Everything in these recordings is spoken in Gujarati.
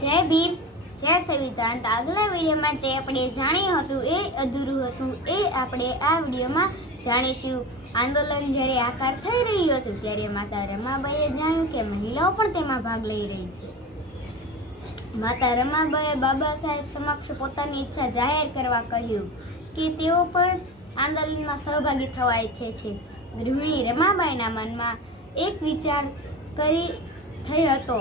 જય ભીમ, જય સંવિધાન. તો આગલા વિડીયોમાં જે આપણે જાણ્યું હતું એ અધૂરું હતું એ આપણે આ વિડીયોમાં જાણીશું. આંદોલન જ્યારે આકાર થઈ રહ્યું હતું ત્યારે માતા રમાબાઈએ જાણ્યું કે મહિલાઓ પણ તેમાં ભાગ લઈ રહી છે. માતા રમાબાઈએ બાબા સાહેબ સમક્ષ પોતાની ઈચ્છા જાહેર કરવા કહ્યું કે તેઓ પણ આંદોલનમાં સહભાગી થવા ઈચ્છે છે. ગૃહિણી રમાબાઈના મનમાં એક વિચાર થઈ હતો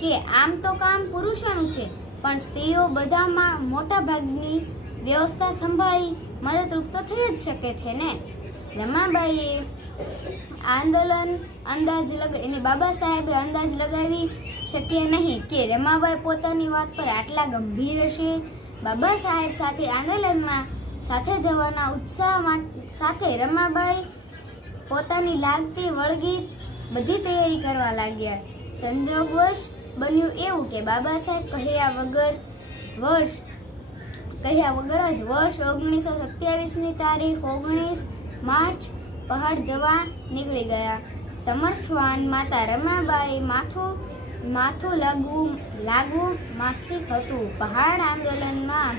કે આમ તો કામ પુરુષોનું છે, પણ સ્ત્રીઓ બધામાં મોટા ભાગની વ્યવસ્થા સંભાળી મદદરૂપ તો થઈ જ શકે છે ને. રમાબાઈએ બાબા સાહેબે અંદાજ લગાવી શક્યા નહીં કે રમાબાઈ પોતાની વાત પર આટલા ગંભીર હશે. બાબા સાહેબ સાથે આંદોલનમાં સાથે જવાના ઉત્સાહ સાથે રમાબાઈ પોતાની લાગતી વળગી બધી તૈયારી કરવા લાગ્યા. સંજોગવશ બન્યું એવું કે બાબા સાહેબ કહ્યા વગર જ વર્ષ 1927ની તારીખ 19 માર્ચ પહાડ જવા નીકળી ગયા. સમર્થવાન માતા રમાબાઈ માથું લાગવું માસ્તિક હતું. પહાડ આંદોલનમાં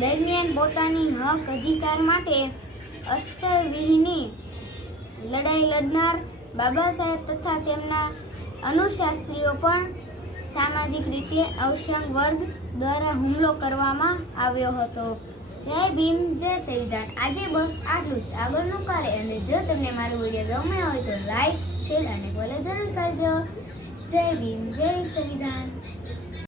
દરમિયાન પોતાની હક અધિકાર માટે અસ્ત્રવિહીની લડાઈ લડનાર બાબા સાહેબ તથા તેમના અનુશાસ્ત્રીઓ પણ સામાજિક રીતે અવસંગ વર્ગ દ્વારા હુમલો કરવામાં આવ્યો હતો. જય ભીમ, જય સંવિધાન. આજે બસ આટલું જ. આગળનું કાર્ય અને જો તમને મારો વિડીયો ગમ્યો હોય તો લાઈક, શેર અને ફોલો જરૂર કરજો. જય ભીમ, જય સંવિધાન.